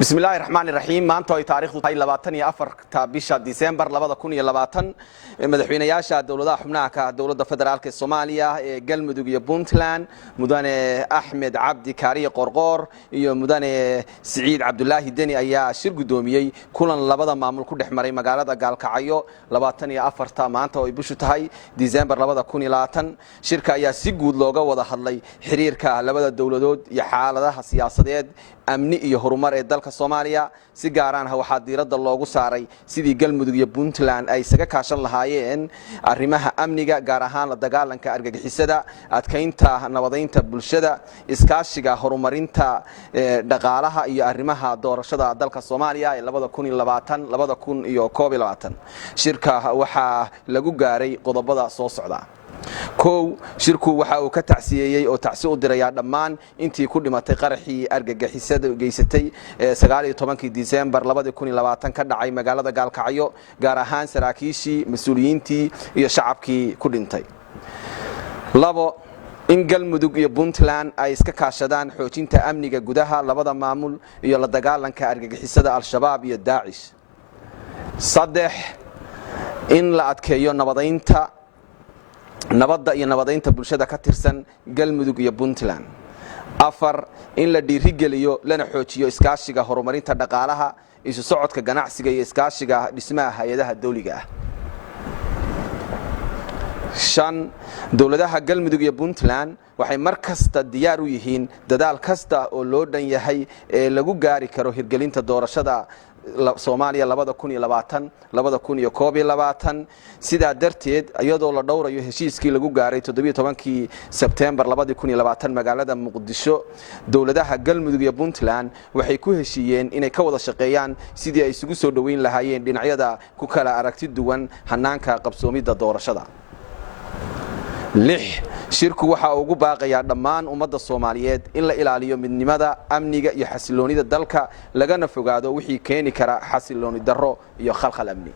بسم الله الرحمن الرحيم maanta ay taariikhdu tahay 24 bisha December 2020 madaxweynayaasha dawladaha xubnaha ka dawladda federaalka Soomaaliya ee Galmudug iyo Puntland mudane Axmed Cabdi Kaariye Qorqor iyo mudane Saciid Cabdullaahi Deni ayaa shir gudoomiyay kulan labada maamul ku dhexmaray magaalada Gaalkacyo 24 maanta oo ay bishu tahay December 2020 shirka ayaa si guud looga wada hadlay xiriirka labada dawladood iyo xaaladaha siyaasadeed amni iyo horumar ee dalka Soomaaliya si gaar ah waxa diiradda loogu saaray sidii Galmudug iyo Puntland ay isaga kaashan lahaayeen arrimaha amniga gaar ahaan la dagaalanka argagixisada adkeynta nabadeynta bulshada iskaashiga horumarinta dhaqaalaha iyo arrimaha doorashada dalka Soomaaliya ee 2020 shirka waxa lagu gaaray qodobada soo socda كو شركو waxa uu ka tacsiyay oo tacsi u diray dhammaan intii ku dhimatay qaraxii argagixisada geysatay 19 December 2020 ka dhacay magaalada Gaalkacyo gaar ahaan saraakiishii mas'uuliyiintii iyo shacabkii ku dhintay labo in Galmudug iyo Puntland ay iska kaashadaan xoojinta amniga gudaha labada maamul iyo la dagaalanka argagixisada al-shabaab iyo Daesh saddex in la adkeeyo nabadda iyo nabadeynta bulshada ka tirsan Galmudug iyo Puntland afar in la dhiirigeliyo lana xoojiyo iskaashiga horumarinta dhaqaalaha isu socodka ganacsiga iyo iskaashiga dhismaha hay'adaha dawliga ah shan dawladaha Galmudug iyo Puntland waxay markasta diyaar u yihiin dadaal kasta oo loo dhan yahay ee lagu gaari karo hirgelinta doorashada Soomaaliya 2020 sida darteed iyadoo la dhowrayo heshiiskii lagu gaaray 17 September 2020 magaalada Muqdisho dawladaha Galmudug iyo Puntland waxay ku heshiiyeen inay ka wada shaqeeyaan sidii ay isugu soo dhaweyn lahaayeen dhinacyada ku kala aragti duwan hanaanka qabsoomida doorashada lix shirku waxa uu ugu baaqayaa dhammaan ummadda Soomaaliyeed in la ilaaliyo midnimada amniga iyo xasiloonida dalka lagana fogaado wixii keeni kara xasilooni darro iyo khalkhal amni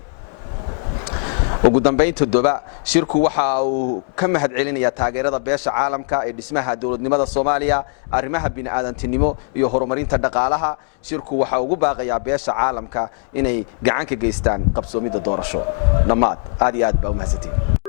ugu dambeyn todoba shirku waxa uu ka mahad celinayaa taageerada beesha caalamka ee dhismaha dawladnimada Soomaaliya arrimaha bini'aadantinimo iyo horumarinta dhaqaalaha shirku waxa uu ugu baaqayaa beesha caalamka inay gacan ka geystaan qabsoomida doorasho dhamaad aad iyo aad baa u mahadsantiin